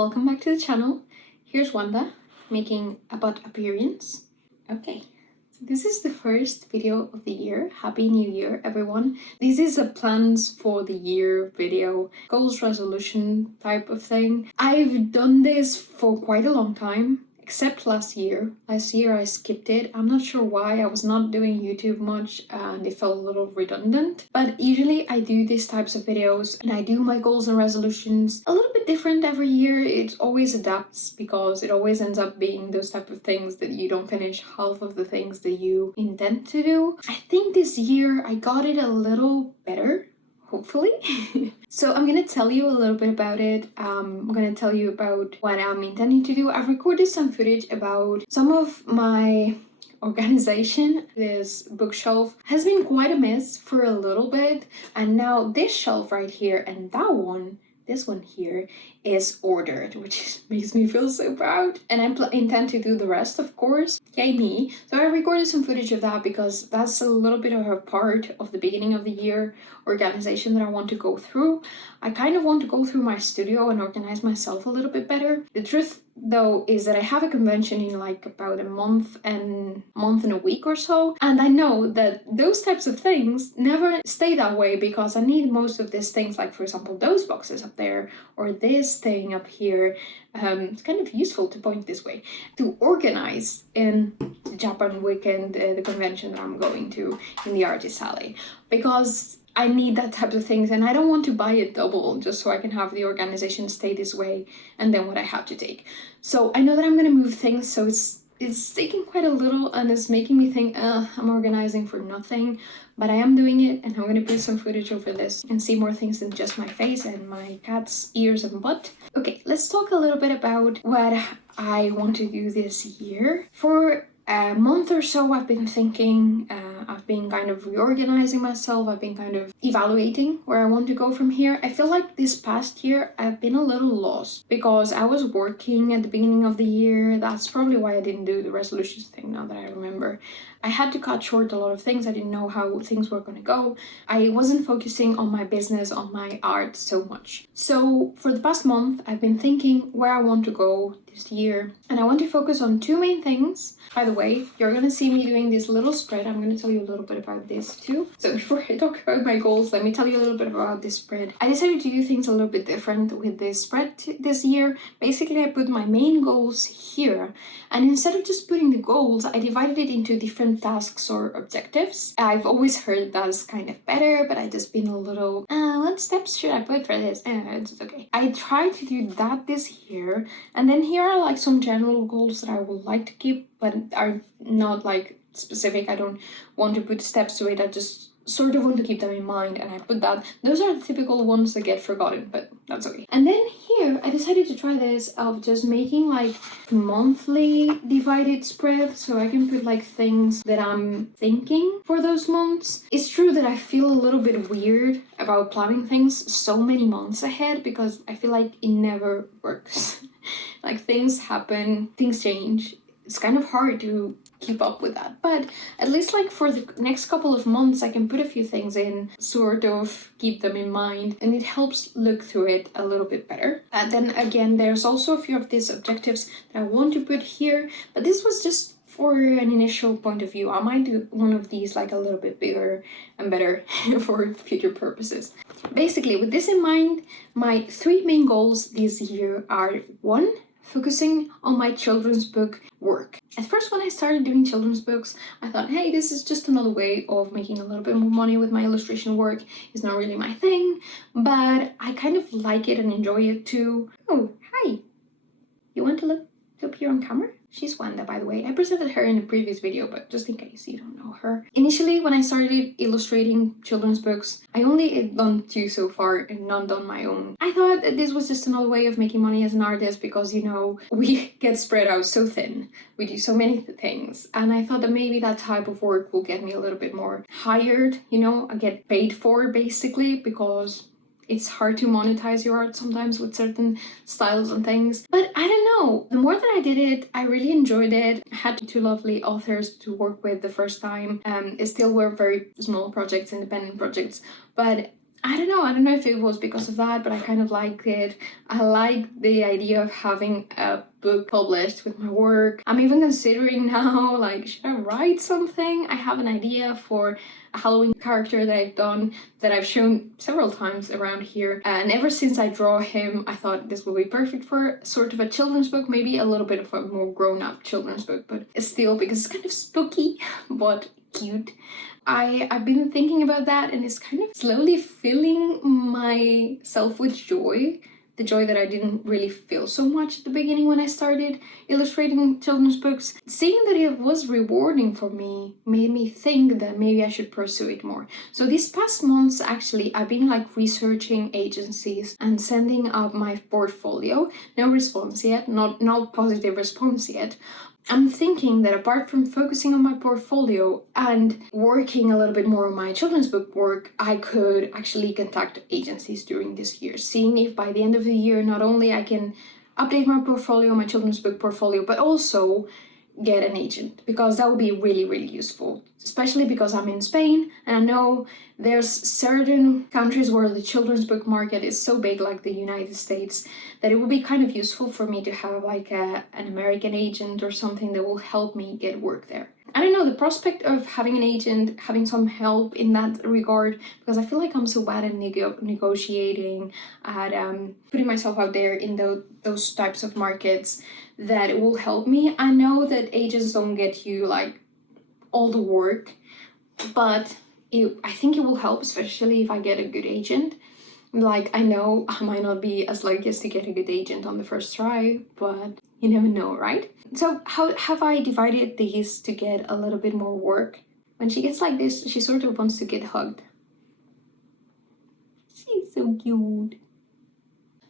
welcome back to the channel. Here's Wanda making a butt appearance. Okay, so this is the first video of the year. Happy New Year, everyone. This is a plans for the year video, goals resolution type of thing. I've done this for quite a long time. Except last year. Last year I skipped it. I'm not sure why. I was not doing YouTube much and it felt a little redundant. But usually I do these types of videos and I do my goals and resolutions a little bit different every year. It always adapts because it always ends up being those type of things that you don't finish half of the things that you intend to do. I think this year I got it a little better. Hopefully. So I'm gonna tell you a little bit about it. I'm gonna tell you about what I'm intending to do. I've recorded some footage about some of my organization. This bookshelf has been quite a mess for a little bit, and now this shelf right here and that one, this one here, is ordered, which makes me feel so proud. And I intend to do the rest, of course. Yay me. So I recorded some footage of that because that's a little bit of a part of the beginning of the year organization that I want to go through. I kind of want to go through my studio and organize myself a little bit better. The truth though is that I have a convention in like about a month and a week or so, and I know that those types of things never stay that way because I need most of these things, like for example those boxes up there or this thing up here. It's kind of useful to point this way, to organize in the Japan weekend, the convention that I'm going to in the Artist Alley, because I need that type of things and I don't want to buy it double just so I can have the organization stay this way and then what I have to take. So I know that I'm gonna move things, so it's taking quite a little and it's making me think, I'm organizing for nothing, but I am doing it and I'm gonna put some footage over this and see more things than just my face and my cat's ears and butt. Okay, let's talk a little bit about what I want to do this year. For a month or so I've been thinking, I've been kind of reorganizing myself, I've been kind of evaluating where I want to go from here. I feel like this past year I've been a little lost because I was working at the beginning of the year. That's probably why I didn't do the resolutions thing now that I remember. I had to cut short a lot of things. I didn't know how things were going to go. I wasn't focusing on my business, on my art so much. So for the past month, I've been thinking where I want to go this year. And I want to focus on two main things. By the way, you're going to see me doing this little spread. I'm going to tell you a little bit about this too. So before I talk about my goals, let me tell you a little bit about this spread. I decided to do things a little bit different with this spread this year. Basically, I put my main goals here. And instead of just putting the goals, I divided it into different tasks or objectives. I've always heard that's kind of better, but I just been a little, what steps should I put for this? It's okay. I tried to do that this year. And then here are like some general goals that I would like to keep, but are not like specific. I don't want to put steps to it. I just sort of want to keep them in mind, and I put that. Those are the typical ones that get forgotten, but that's okay. And then here I decided to try this of just making like monthly divided spread, so I can put like things that I'm thinking for those months. It's true that I feel a little bit weird about planning things so many months ahead because I feel like it never works. Like things happen, things change. It's kind of hard to keep up with that, but at least like for the next couple of months I can put a few things in, sort of keep them in mind, and it helps look through it a little bit better. And then again, there's also a few of these objectives that I want to put here, but this was just for an initial point of view. I might do one of these like a little bit bigger and better for future purposes. Basically, with this in mind, my three main goals this year are: one, focusing on my children's book work. At first, when I started doing children's books, I thought, hey, this is just another way of making a little bit more money with my illustration work. It's not really my thing, but I kind of like it and enjoy it too. Oh, hi. You want to look up here on camera? She's Wanda, by the way. I presented her in a previous video, but just in case you don't know her. Initially, when I started illustrating children's books, I only done two so far and not done my own. I thought that this was just another way of making money as an artist because, you know, we get spread out so thin. We do so many things. And I thought that maybe that type of work will get me a little bit more hired, you know, I get paid for basically, because it's hard to monetize your art sometimes with certain styles and things. But I don't know, the more that I did it, I really enjoyed it. I had two lovely authors to work with the first time. It still were very small projects, independent projects, but I don't know if it was because of that, but I kind of liked it. I like the idea of having a book published with my work. I'm even considering now, like, should I write something? I have an idea for a Halloween character that I've done, that I've shown several times around here. And ever since I draw him, I thought this would be perfect for sort of a children's book, maybe a little bit of a more grown-up children's book, but still, because it's kind of spooky, but cute. I've been thinking about that, and it's kind of slowly filling myself with joy. The joy that I didn't really feel so much at the beginning when I started illustrating children's books. Seeing that it was rewarding for me made me think that maybe I should pursue it more. So these past months, actually, I've been like researching agencies and sending up my portfolio. No response yet, no positive response yet. I'm thinking that apart from focusing on my portfolio and working a little bit more on my children's book work, I could actually contact agencies during this year, seeing if by the end of the year, not only I can update my portfolio, my children's book portfolio, but also get an agent, because that would be really, really useful, especially because I'm in Spain and I know there's certain countries where the children's book market is so big, like the United States, that it would be kind of useful for me to have like an American agent or something that will help me get work there. I don't know, the prospect of having an agent, having some help in that regard, because I feel like I'm so bad at negotiating, at putting myself out there in those types of markets, that it will help me. I know that agents don't get you like all the work, but I think it will help, especially if I get a good agent. Like, I know I might not be as lucky as to get a good agent on the first try, but you never know, right? So how have I divided these to get a little bit more work? When she gets like this, she sort of wants to get hugged. She's so cute.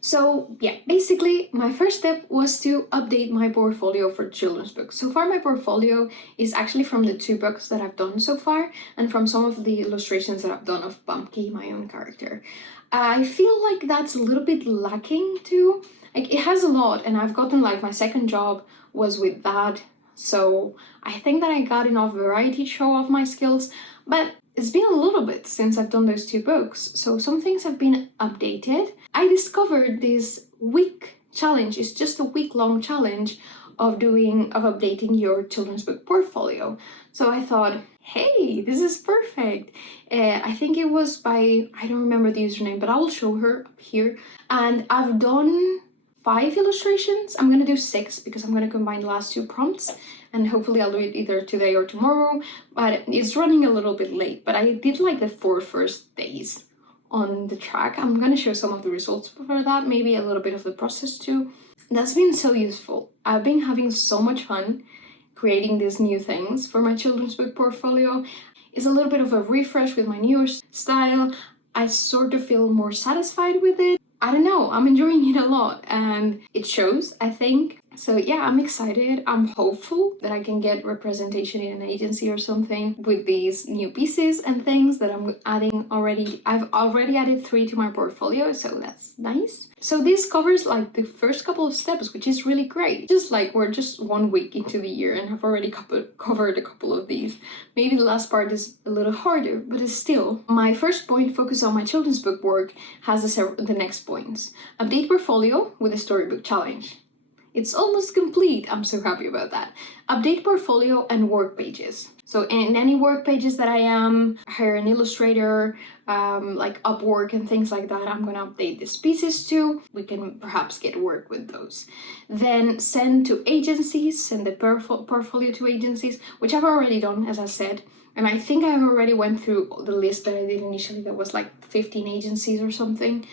So yeah, basically my first step was to update my portfolio for children's books. So far my portfolio is actually from the 2 books that I've done so far, and from some of the illustrations that I've done of Bumpy, my own character. I feel like that's a little bit lacking too. Like, it has a lot, and I've gotten like my second job was with that. So I think that I got enough variety to show off my skills, but it's been a little bit since I've done those 2 books, so some things have been updated. I discovered this week challenge. It's just a week-long challenge of updating your children's book portfolio. So I thought, hey, this is perfect. I think it was by, I don't remember the username, but I will show her up here. And I've done 5 illustrations. I'm gonna do 6 because I'm gonna combine the last 2 prompts, and hopefully I'll do it either today or tomorrow, but it's running a little bit late. But I did like the 4 first days on the track. I'm gonna show some of the results for that, maybe a little bit of the process too. That's been so useful. I've been having so much fun creating these new things for my children's book portfolio. It's a little bit of a refresh with my newer style. I sort of feel more satisfied with it. I don't know, I'm enjoying it a lot, and it shows, I think. So yeah, I'm excited. I'm hopeful that I can get representation in an agency or something with these new pieces and things that I'm adding already. I've already added 3 to my portfolio, so that's nice. So this covers like the first couple of steps, which is really great. Just like we're just 1 week into the year and I've already covered a couple of these. Maybe the last part is a little harder, but it's still. My first point, focus on my children's book work, has the next points. Update portfolio with a storybook challenge. It's almost complete. I'm so happy about that. Update portfolio and work pages. So in any work pages that I am, hire an illustrator, like Upwork and things like that, I'm gonna update these pieces too. We can perhaps get work with those. Then send to agencies, send the portfolio to agencies, which I've already done, as I said. And I think I already went through the list that I did initially. That was like 15 agencies or something.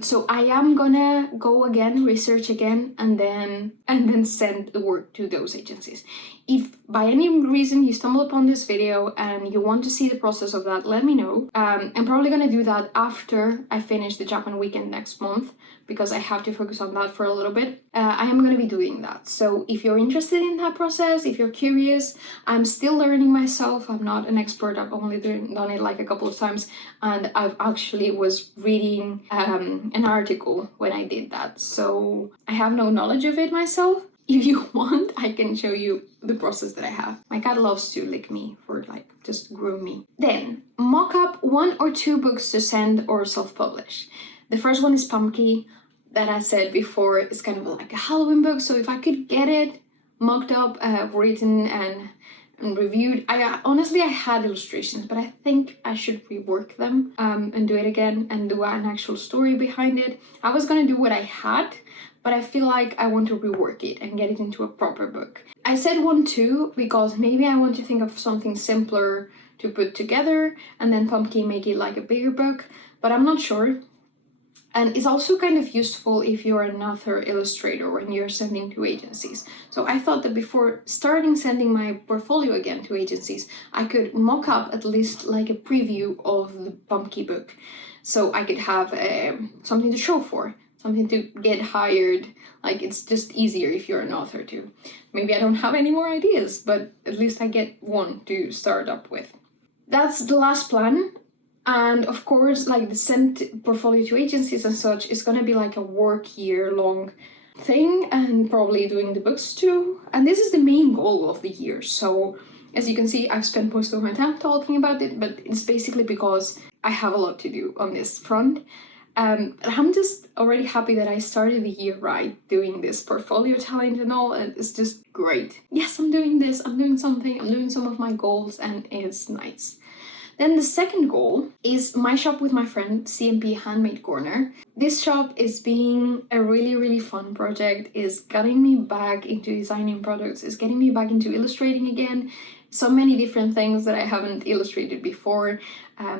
So I am gonna go again, research again, and then send the work to those agencies. If by any reason you stumble upon this video and you want to see the process of that, let me know. I'm probably gonna do that after I finish the Japan weekend next month, because I have to focus on that for a little bit. I am gonna be doing that. So if you're interested in that process, if you're curious, I'm still learning myself. I'm not an expert. I've only done it like a couple of times, and I've actually was reading an article when I did that. So I have no knowledge of it myself. If you want, I can show you the process that I have. My cat loves to lick me for like just groom me. Then mock up 1 or 2 books to send or self-publish. The first one is Pumpkin, that I said before is kind of like a Halloween book. So if I could get it mocked up, written and reviewed. I honestly had illustrations, but I think I should rework them and do it again and do an actual story behind it. I was gonna do what I had, but I feel like I want to rework it and get it into a proper book. I said 1 2 because maybe I want to think of something simpler to put together and then Pumpkin make it like a bigger book, but I'm not sure. And it's also kind of useful if you're an author illustrator when you're sending to agencies. So I thought that before starting sending my portfolio again to agencies, I could mock up at least like a preview of the Pumpkin book. So I could have something to show for, something to get hired. Like it's just easier if you're an author too. Maybe I don't have any more ideas, but at least I get one to start up with. That's the last plan. And of course, like the sent portfolio to agencies and such is gonna be like a work year-long thing, and probably doing the books too. And this is the main goal of the year. So as you can see, I've spent most of my time talking about it, but it's basically because I have a lot to do on this front. I'm just already happy that I started the year right, doing this portfolio challenge and all, and it's just great. Yes, I'm doing this, I'm doing something, I'm doing some of my goals, and it's nice. Then the second goal is my shop with my friend, CMP Handmade Corner. This shop is being a really, really fun project, is getting me back into designing products, is getting me back into illustrating again. So many different things that I haven't illustrated before.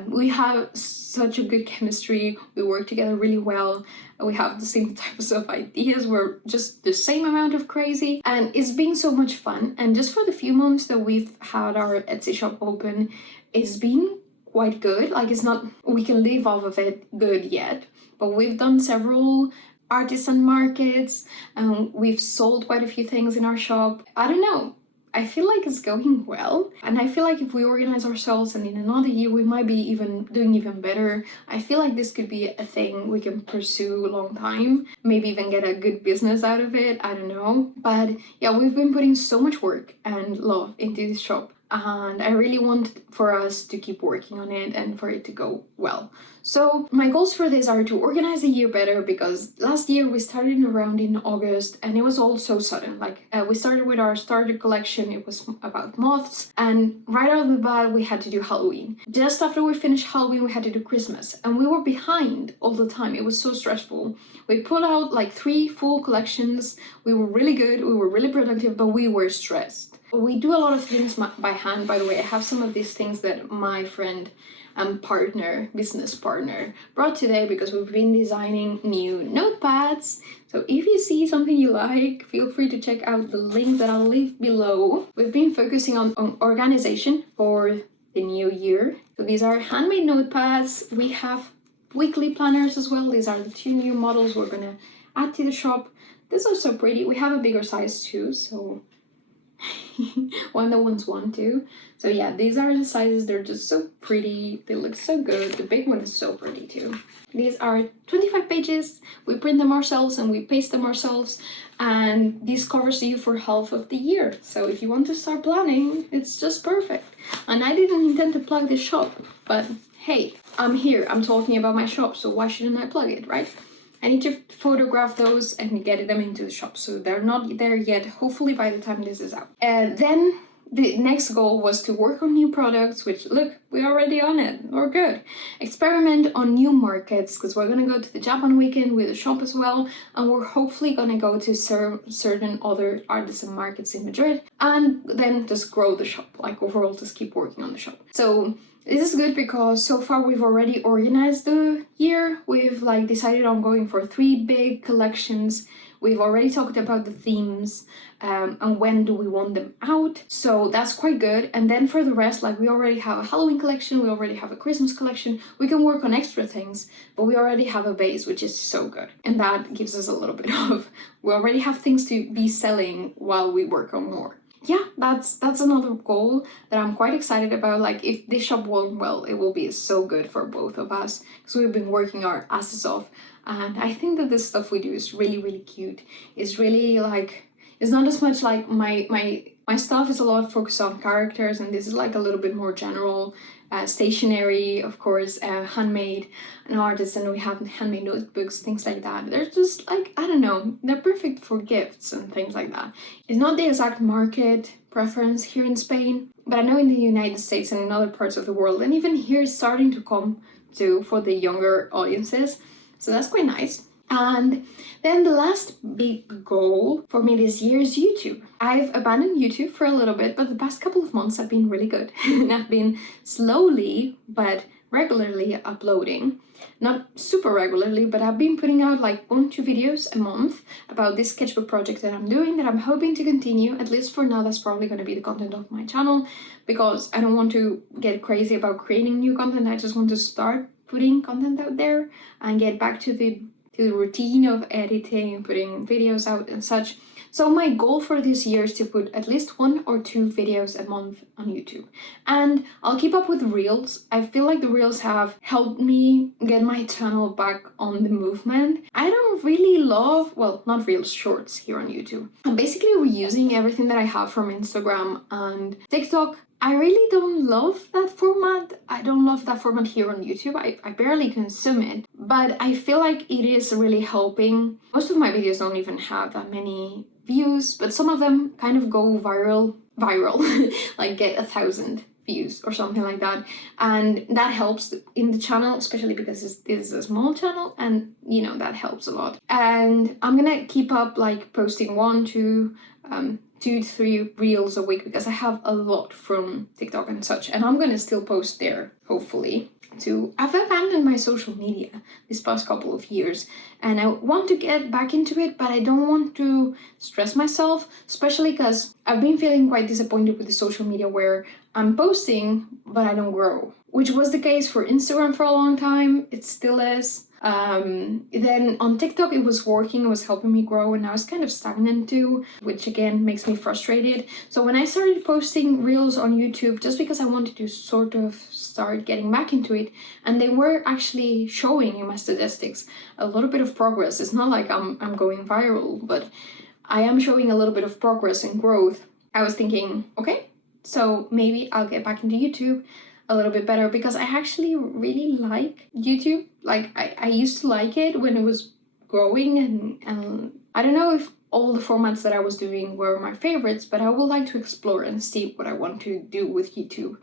We have such a good chemistry, we work together really well, we have the same types of ideas, we're just the same amount of crazy, and it's been so much fun. And just for the few months that we've had our Etsy shop open, it's been quite good. Like it's not, we can live off of it good yet, but we've done several artisan markets and we've sold quite a few things in our shop. I don't know, I feel like it's going well, and I feel like if we organize ourselves and in another year we might be even doing even better. I feel like this could be a thing we can pursue a long time, maybe even get a good business out of it, I don't know. But yeah, we've been putting so much work and love into this shop, and I really want for us to keep working on it and for it to go well. So my goals for this are to organize the year better, because last year we started around in August and it was all so sudden. Like we started with our starter collection, it was about moths, and right out of the bat we had to do Halloween. Just after we finished Halloween we had to do Christmas, and we were behind all the time. It was so stressful. We put out like 3 full collections, we were really good, we were really productive, but we were stressed. We do a lot of things by hand, by the way. I have some of these things that my friend and business partner, brought today because we've been designing new notepads. So if you see something you like, feel free to check out the link that I'll leave below. We've been focusing on organization for the new year. So these are handmade notepads. We have weekly planners as well. These are the 2 new models we're gonna add to the shop. These are so pretty. We have a bigger size too, so one that wants one too. So yeah, these are the sizes. They're just so pretty, they look so good. The big one is so pretty too. These are 25 pages. We print them ourselves and we paste them ourselves, and this covers you for half of the year. So if you want to start planning, it's just perfect. And I didn't intend to plug this shop, but hey, I'm here, I'm talking about my shop, so why shouldn't I plug it, right? I need to photograph those and get them into the shop, so they're not there yet, hopefully by the time this is out. And then the next goal was to work on new products, which look, we're already on it, we're good. Experiment on new markets, because we're gonna go to the Japan weekend with the shop as well, and we're hopefully gonna go to certain other artisan markets in Madrid, and then just grow the shop, like overall just keep working on the shop. So this is good because so far we've already organized the year. We've like decided on going for 3 big collections. We've already talked about the themes and when do we want them out. So that's quite good. And then for the rest, like we already have a Halloween collection, we already have a Christmas collection. We can work on extra things, but we already have a base, which is so good. And that gives us a little bit of, we already have things to be selling while we work on more. Yeah, that's another goal that I'm quite excited about. Like if this shop went well, it will be so good for both of us, because we've been working our asses off, and I think that the stuff we do is really, really cute. It's really like, It's not as much like my stuff is a lot focused on characters, and this is like a little bit more general, stationery, of course, handmade, and artists, and we have handmade notebooks, things like that. They're just like, I don't know, they're perfect for gifts and things like that. It's not the exact market preference here in Spain, but I know in the United States and in other parts of the world, and even here it's starting to come to for the younger audiences. So that's quite nice. And then the last big goal for me this year is YouTube. I've abandoned YouTube for a little bit, but the past couple of months have been really good. And I've been slowly but regularly uploading. Not super regularly, but I've been putting out like 1-2 videos a month about this sketchbook project that I'm doing, that I'm hoping to continue. At least for now, that's probably going to be the content of my channel, because I don't want to get crazy about creating new content. I just want to start putting content out there and get back to the routine of editing and putting videos out and such. So my goal for this year is to put at least 1 or 2 videos a month on YouTube. And I'll keep up with reels. I feel like the reels have helped me get my channel back on the movement. I don't really love, well, not reels, shorts here on YouTube. I'm basically reusing everything that I have from Instagram and TikTok. I really don't love that format. I don't love that format here on YouTube. I barely consume it, but I feel like it is really helping. Most of my videos don't even have that many views, but some of them kind of go viral, like get 1,000 views or something like that. And that helps in the channel, especially because this is a small channel, and you know, that helps a lot. And I'm gonna keep up like posting 1, 2, 2 to 3 reels a week, because I have a lot from TikTok and such, and I'm gonna still post there, hopefully. I've abandoned my social media this past couple of years, and I want to get back into it, but I don't want to stress myself, especially because I've been feeling quite disappointed with the social media where I'm posting, but I don't grow, which was the case for Instagram for a long time. It still is. Then on TikTok it was working, it was helping me grow, and now it's kind of stagnant too, which again makes me frustrated. So when I started posting reels on YouTube, just because I wanted to sort of start getting back into it, and they were actually showing in my statistics a little bit of progress. It's not like I'm going viral, but I am showing a little bit of progress and growth. I was thinking, okay, so maybe I'll get back into YouTube a little bit better, because I actually really like YouTube. Like I used to like it when it was growing, and I don't know if all the formats that I was doing were my favorites, but I would like to explore and see what I want to do with YouTube.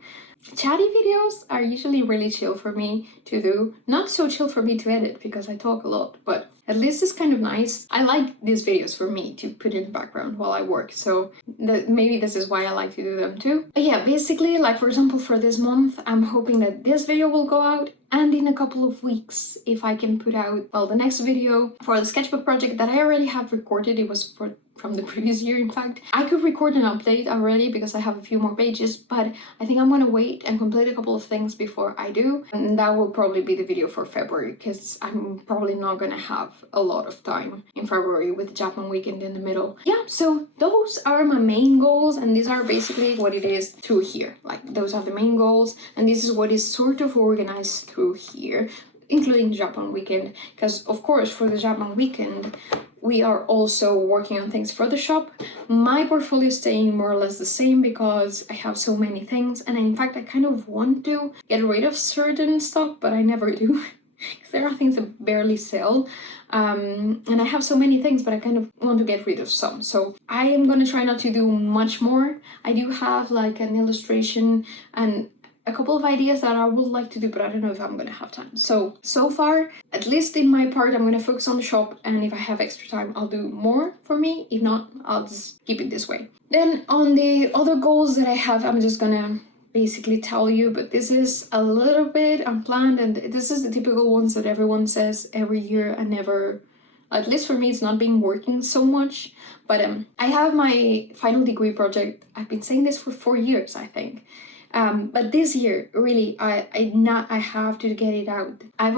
Chatty videos are usually really chill for me to do. Not so chill for me to edit because I talk a lot, but at least it's kind of nice. I like these videos for me to put in the background while I work, so maybe this is why I like to do them too. But yeah, basically, like for example, for this month, I'm hoping that this video will go out, and in a couple of weeks, if I can put out, well, the next video for the sketchbook project that I already have recorded. It was from the previous year, in fact. I could record an update already because I have a few more pages, but I think I'm gonna wait and complete a couple of things before I do, and that will probably be the video for February, because I'm probably not gonna have a lot of time in February with the Japan weekend in the middle. Yeah, so those are my main goals, and these are basically what it is through here. Like, those are the main goals, and this is what is sort of organized through here, including the Japan weekend, because of course for the Japan weekend we are also working on things for the shop. My portfolio is staying more or less the same because I have so many things, and in fact I kind of want to get rid of certain stuff, but I never do because there are things that barely sell, and I have so many things, but I kind of want to get rid of some. So I am gonna try not to do much more. I do have like an illustration and a couple of ideas that I would like to do, but I don't know if I'm gonna have time. So far, at least in my part, I'm gonna focus on the shop, and if I have extra time, I'll do more for me. If not, I'll just keep it this way. Then on the other goals that I have, I'm just gonna basically tell you, but this is a little bit unplanned, and this is the typical ones that everyone says every year and never, at least for me, it's not been working so much. But I have my final degree project. I've been saying this for 4 years, I think. But this year, really, I have to get it out. I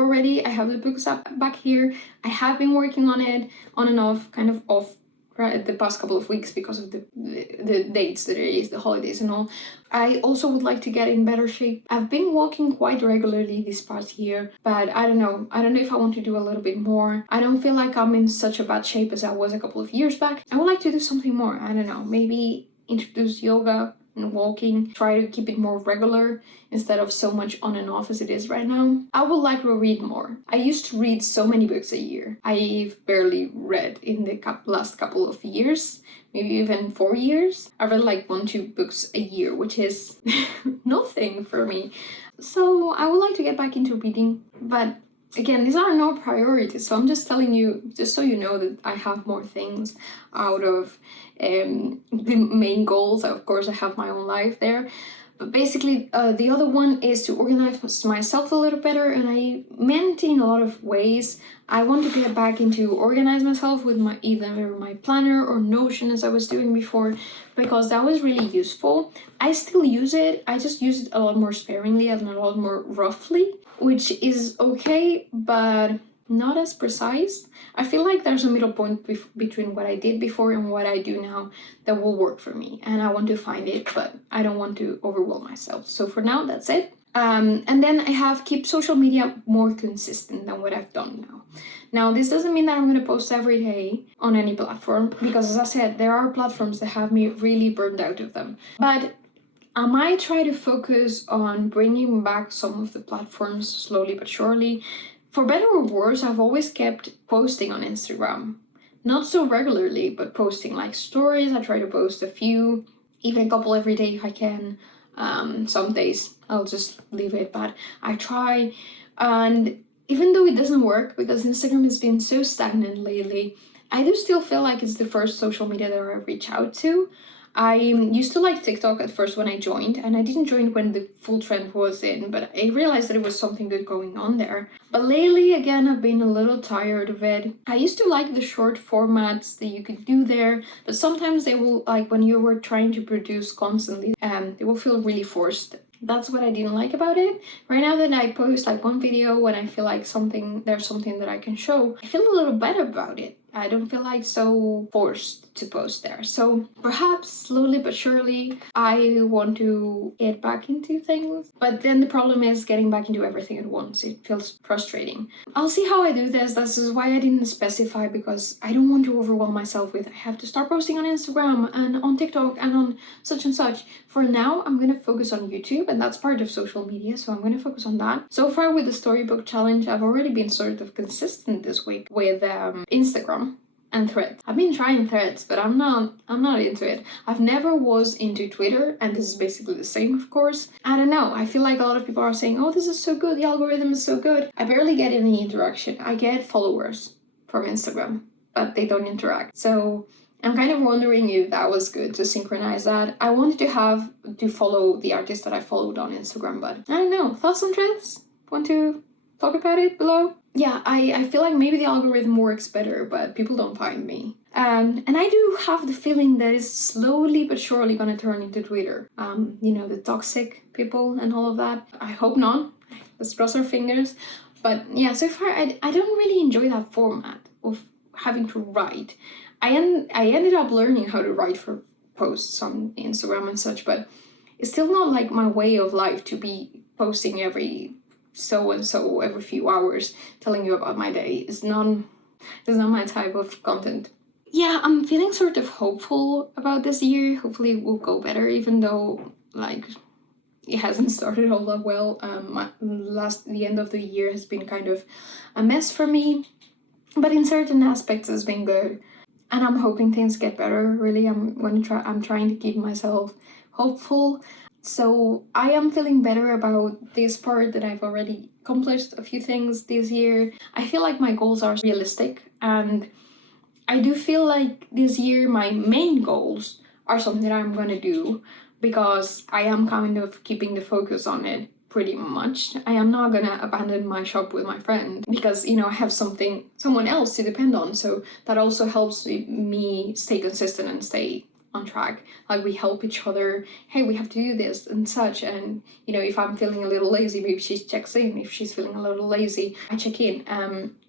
have the books up back here. I have been working on it on and off, kind of off right, the past couple of weeks because of the dates, the days, the holidays and all. I also would like to get in better shape. I've been walking quite regularly this past year, but I don't know. I don't know if I want to do a little bit more. I don't feel like I'm in such a bad shape as I was a couple of years back. I would like to do something more. I don't know. Maybe introduce yoga and walking, try to keep it more regular instead of so much on and off as it is right now. I would like to read more. I used to read so many books a year. I've barely read in the last couple of years, maybe even 4 years. I read like 1-2 books a year, which is nothing for me. So I would like to get back into reading, but again, these are no priorities, so I'm just telling you, just so you know that I have more things out of the main goals. Of course, I have my own life there. But basically, the other one is to organize myself a little better, and I meant in a lot of ways. I want to get back into organize myself with either my planner or Notion as I was doing before, because that was really useful. I still use it, I just use it a lot more sparingly and a lot more roughly, which is okay, but not as precise. I feel like there's a middle point between what I did before and what I do now that will work for me, and I want to find it, but I don't want to overwhelm myself. So for now, that's it. And then I have keep social media more consistent than what I've done now. Now, this doesn't mean that I'm going to post every day on any platform, because as I said, there are platforms that have me really burned out of them. But I might try to focus on bringing back some of the platforms slowly but surely. For better or worse, I've always kept posting on Instagram. Not so regularly, but posting like stories. I try to post a few, even a couple every day if I can. Some days I'll just leave it, but I try. And even though it doesn't work, because Instagram has been so stagnant lately, I do still feel like it's the first social media that I reach out to. I used to like TikTok at first when I joined, and I didn't join when the full trend was in, but I realized that it was something good going on there. But lately, again, I've been a little tired of it. I used to like the short formats that you could do there, but sometimes they will, like when you were trying to produce constantly, they will feel really forced. That's what I didn't like about it. Right now that I post like one video when I feel like there's something that I can show, I feel a little better about it. I don't feel like so forced to post there. So perhaps slowly but surely I want to get back into things. But then the problem is getting back into everything at once. It feels frustrating. I'll see how I do this. This is why I didn't specify, because I don't want to overwhelm myself with I have to start posting on Instagram and on TikTok and on such and such. For now, I'm going to focus on YouTube, and that's part of social media, so I'm going to focus on that. So far with the storybook challenge, I've already been sort of consistent this week with Instagram and Threads. I've been trying Threads, but I'm not into it. I've never was into Twitter, and this is basically the same, of course. I don't know. I feel like a lot of people are saying, oh, this is so good, the algorithm is so good. I barely get any interaction. I get followers from Instagram, but they don't interact. So I'm kind of wondering if that was good to synchronize that. I wanted to follow the artists that I followed on Instagram, but I don't know. Thoughts on Threads? Want to talk about it below? Yeah, I feel like maybe the algorithm works better, but people don't find me. And I do have the feeling that it's slowly but surely gonna turn into Twitter. The toxic people and all of that. I hope not. Let's cross our fingers. But yeah, so far I don't really enjoy that format of having to write. I ended up learning how to write for posts on Instagram and such, but it's still not like my way of life to be posting every so and so every few hours telling you about my day. It's not my type of content. Yeah, I'm feeling sort of hopeful about this year. Hopefully it will go better, even though like it hasn't started all that well. The end of the year has been kind of a mess for me, but in certain aspects it's been good, and I'm hoping things get better. Really, I'm trying to keep myself hopeful. So I am feeling better about this part, that I've already accomplished a few things this year. I feel like my goals are realistic, and I do feel like this year my main goals are something that I'm gonna do, because I am kind of keeping the focus on it pretty much. I am not gonna abandon my shop with my friend, because I have someone else to depend on, so that also helps me stay consistent and stay on track. track. Like, we help each other. Hey, we have to do this and such. And, you know, if I'm feeling a little lazy, maybe she checks in. If she's feeling a little lazy, I check in.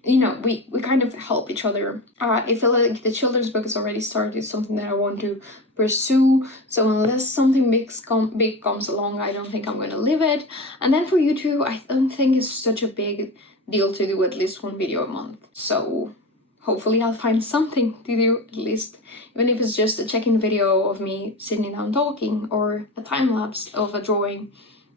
You know, we kind of help each other. I feel like the children's book has already started. It's something that I want to pursue. So unless something big comes along, I don't think I'm going to leave it. And then for YouTube, I don't think it's such a big deal to do at least one video a month. So hopefully I'll find something to do at least, even if it's just a check-in video of me sitting down talking, or a time lapse of a drawing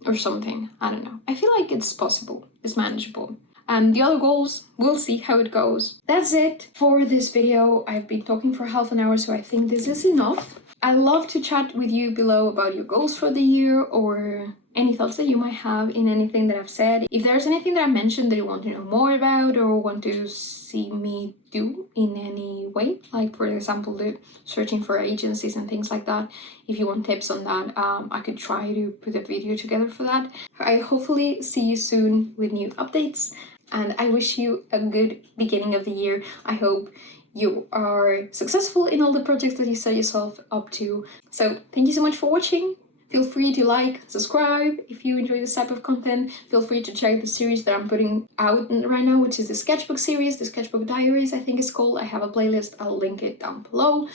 or something. I don't know. I feel like it's possible. It's manageable. The other goals, we'll see how it goes. That's it for this video. I've been talking for half an hour, so I think this is enough. I love to chat with you below about your goals for the year, or any thoughts that you might have in anything that I've said. If there's anything that I mentioned that you want to know more about, or want to see me do in any way, like for example, the searching for agencies and things like that, if you want tips on that, I could try to put a video together for that. I hopefully see you soon with new updates, and I wish you a good beginning of the year. I hope you are successful in all the projects that you set yourself up to. So thank you so much for watching. Feel free to like, subscribe if you enjoy this type of content. Feel free to check the series that I'm putting out right now, which is the sketchbook series, the sketchbook diaries, I think it's called. I have a playlist, I'll link it down below.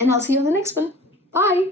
And I'll see you on the next one. Bye!